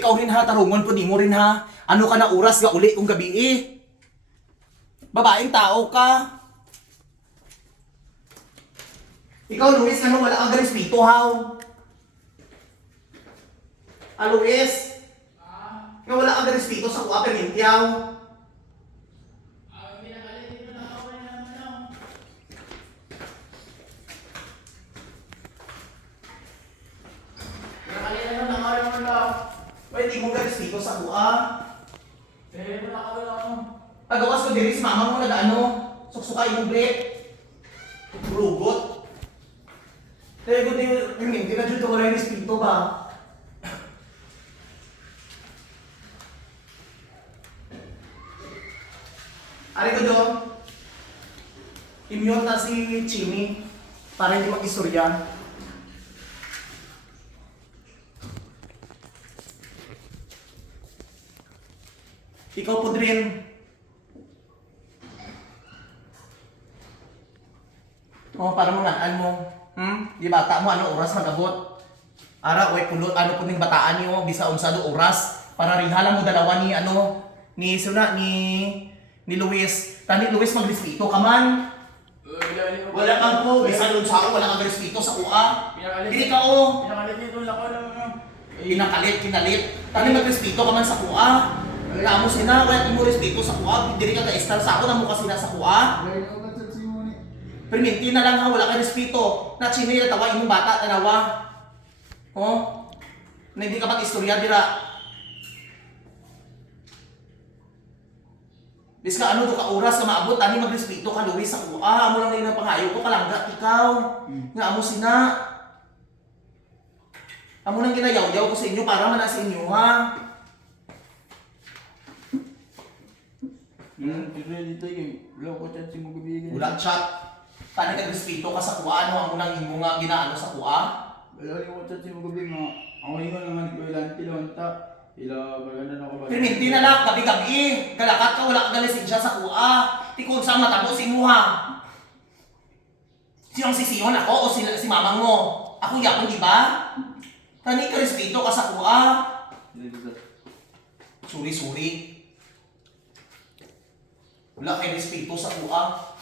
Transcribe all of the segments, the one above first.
ikaw rin ha, tarungon po di mo rin ha. Ano ka na oras ga uli kung gabi eh. Babaeng tao ka. Ikaw Luis, ano wala kang respeto haw? Luis? Ikaw wala kang respeto sa kuha permintyaw. Pwede mo galis dito sa kuha. Pagawas ko diri si mama mo nag-ano, suksukay yung break. Rugot. Kaya ko hindi na dito wala yung respeto ba? Ari ko doon. Immune na si Chini para hindi mag-istorya. Ikaw po rin. Para mga mo. Di bata mo, ano oras magabot? Ara, way pulot, ano po ning bataan niyo, bisa unsa do oras. Para rihala mo dalawa ni, ni Luis. Tani Luis, magrespeto ka man. Wala kang po, bisa doon sa ako, wala kang respeto sa kuha. Hindi ka o. Kinalit. Tani magrespeto ka man sa kuha. Wala mo sina, wala mo respeto sa kuha. Hindi ka ka-star sa ako, na mo kasi na sa kuha. Perminti na lang ha, wala ka respeto. Na Chini na tawa, imong bata, tanawa. Na hindi ka mag-istorya, dira. Bis ka ano, ka oras ka maabot, ani magrespeto ka, Luis, sa kuha. Amo lang na yun ang pangayo ko, kalangga, ikaw. Nga amo sina. Amo nang ginayaw-yaw ko sa inyo, para man na sa inyo, ha. Dito yung wala ko chat si mo gabi. Wala chat. Tani ka respeto ka sa kuha, ano amo nang imo nga ginaano sa kuha? Wala ko chat si mo gabi nga. Ako yung nga ko ilan tilonta. Ila maganda na ako ba. Perminti na lang gabi-gabi. Kalakat ka wala ka lisensya sa kuha. Ti kung sa matabo si imuha. Sinong sisihon ako o si mamang mo? Ako yapon di ba? Tani ka respeto ka sa kuha. Suri. Wala kay respeto sa kuha.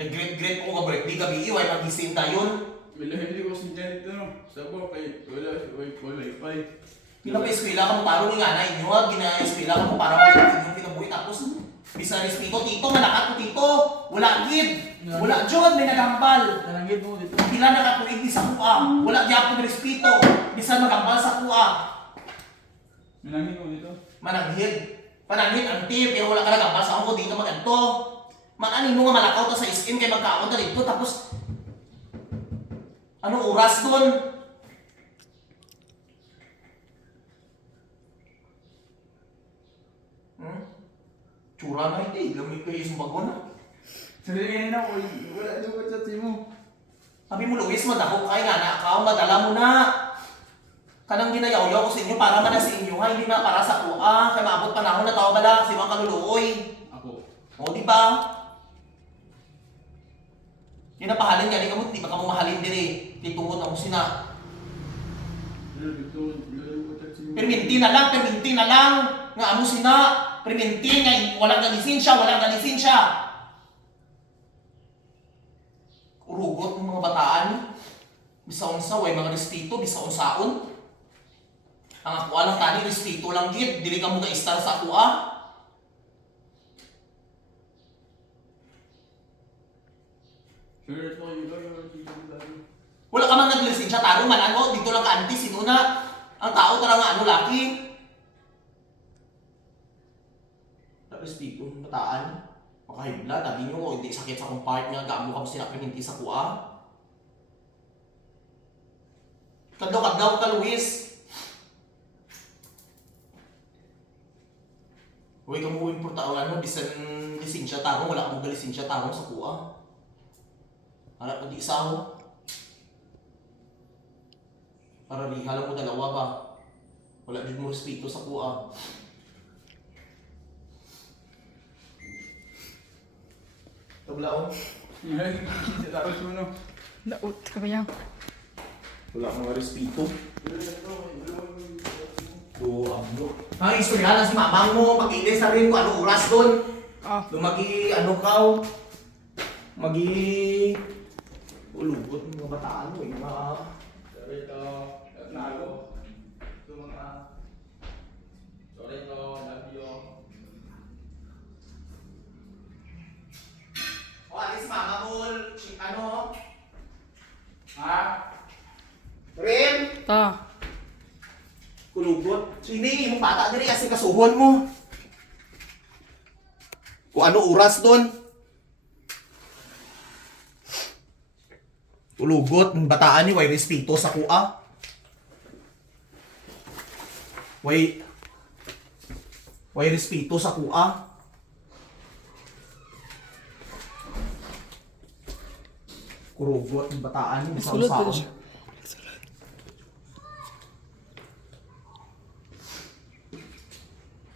Nag-great ko ka birthday gabi, iway mag-isin tayon. Hindi ko si Janet sabo kay wala ipay. Pinapa-eskwela ka mo paro ni nanay niyo, gina-eskwela ka mo para mo inyong kinabuhi tapos bisa respeto tito, malakat ko tito. Wala gid. Wala jud may nagambal. Nanggid mo dito. Pila na katuig di sa kuha. Wala gyapon respeto. Bisa magambal sa kuha. Nanggid mo dito. Mananghid. Pananghid ang tip, pero wala ka nagambal sa ako dito maganto. Mananin mo nga malakaw ta sa skin kay magkaon ta dito tapos anong oras doon? Tsura na hindi, lamig kayo yung bago na. Sabi na wala ko chat si mo. Sabi mo Luis, madako kay nga na ka, madala mo na. Kanang ginayaw-yaw ko sa inyo para man na sa inyo, ha? Hindi na para sa kuha. Kaya maabot panahon na tao bala, si mga kaluluoy. Ako. O, di ba? Yung napahalin ka, di ba ka mo mahalin din eh. Titungod ako sina. Perminti na lang. Nga amo sina. Perminti nga, walang ganisensya. Urugot ng mga bataan. Bisa-unsa, way mga respeto, bisa-unsaon. Ang ako lang tani, respeto lang gid. Dili ka mo ka-star sa kuha. Wala ka man naglisensya taro man ano, dito lang ka anti sinuna. Ang tao tara nga ano laki. Tapos dito bataan. Makahibla, tabi nyo, hindi sakit sa akong part nga, gaamo ka mo sila hindi sa kuha. Kadlaw ka Luis. Huwag ka mo importa ano, bisan lisensya taro, wala ka mo lisensya taro sa kuha. Harap na di isaw. Para di halang mo dalawa ba? Wala din mo respeto sa kuha. Tablaon. Tapos mo no. Daot ka kaya. Wala kang respeto. Ang istorya lang si mamang mo, mag-ilis na rin kung ano oras doon. Lumagi, ano kaw. Magi... Ulugot ng mga bataan mo, mga... Sorry to, nago. Ito mga... Sorry to, love you. O, alis mama mo, ano? Ha? Rin? Ta. Kulugot. Hindi, yung bata diri kasi kasuhon mo. Kung ano oras doon. Kulugot, yung bataan ni way respeto sa kuha. Way respeto sa kuha. Kulugot, yung bataan ni Sulod pa saon. siya.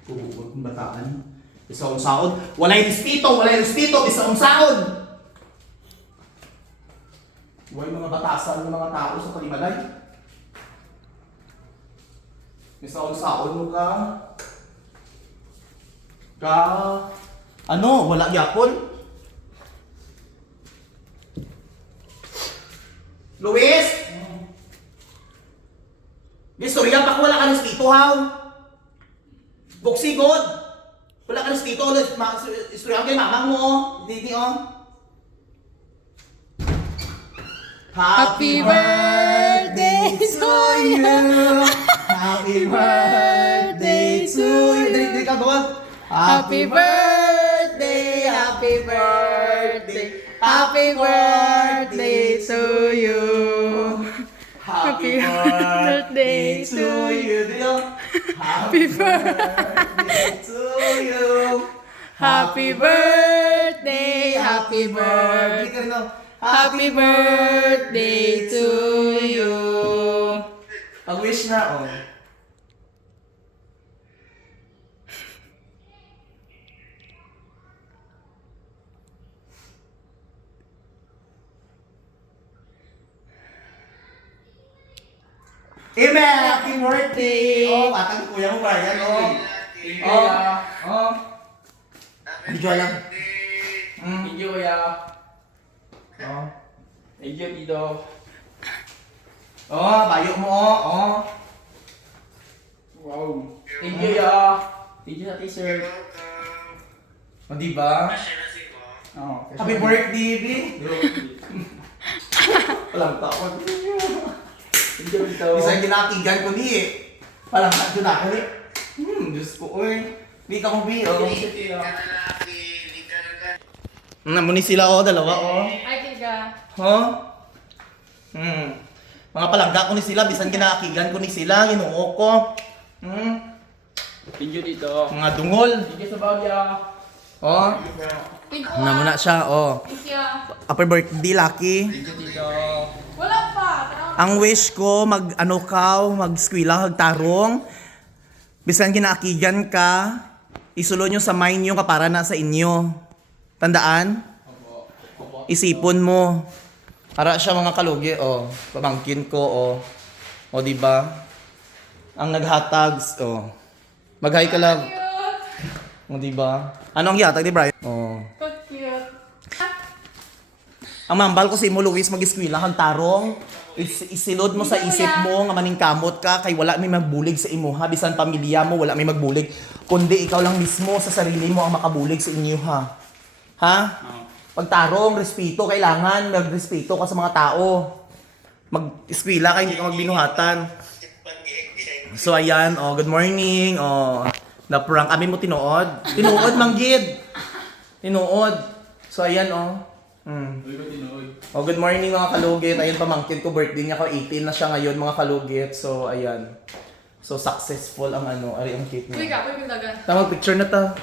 Kulugot, yung bataan. Isaon-saon. Walay respeto, isaon-saon. Huwag mga batasan ng mga tao sa palimalay. Isaon-saon mo ka. Ano, wala yapon. Luis! Istorya pa wala ka ng spito, haw. Buksigod! Wala ka ng spito, istorya kay mamang mo, oh. Hindi, oh. Happy birthday to you. Happy birthday to you. Dili ka gawa. Happy birthday, happy birthday, happy birthday to you. Happy birthday to you. Dili oh. Happy birthday to you. Happy birthday, happy Dili birthday, ka rin oh. happy birthday to you. Pag-wish na oh. Amen! Happy birthday! Oh, atang kuya mo Brian, oh. Thank you, Oh. ya. Oh. Video lang. Thank you, ya. Oh. Thank you, Tito. Oh, bayo mo, oh. Wow. Thank you, ya. Thank you sa t-shirt. Oh, di ba? Oh, Happy birthday, B. Walang tawag. Thank you, Tito. Isang ginakigan ko ni eh. Walang tawag na ako ni. Diyos ko, oy. Di ka mo, B, oh. Namuni sila, oh, dalawa, oh. Ay, kiga. Huh? Mga palangga ko ni sila, bisan ginakigan ko ni sila, ginuo ko. Thank you, Tito. Mga dungol. Thank you sa bagya. Oh. Thank you. Namuna siya, oh. Thank you. Happy birthday, Lucky. Thank you, Tito. Wala pa. Ang wish ko, mag-skwila, magtarong. Bisan ginakigan ka, isulo nyo sa mind nyo kapara na sa inyo. Tandaan? Opo. Opo. Isipon mo. Para siya mga kalugi, oh. Pamangkin ko, oh. O, diba? Ang naghatags, oh. Mag-hi ka lang. Cute. O, diba? Ano ang yatag ni Brian? Oh. So cute. Ang mambal ko si mo, Luis, mag-eskwila kang tarong. Isilod mo sa isip mo nga maningkamot ka kay wala may magbulig sa imo ha. Bisan pamilya mo, wala may magbulig. Kundi ikaw lang mismo sa sarili mo ang makabulig sa inyo ha. Ha? Pagtarong, respeto, kailangan magrespeto ka sa mga tao. Mag-eskwela ka, hindi ka magbinuhatan. So ayan, oh, good morning. Oh, na-prank kami mo tinuod. Tinuod, manggid. Tinuod. So ayan, oh. Uy, ko tinood. Oh, good morning mga kalugit. Ayun, pamangkin ko, birthday niya ko, 18 na siya ngayon mga kalugit. So ayan. So successful ang ano, ari ang cake Uy, niya. kapoy yung dagan. Tama, picture na ta.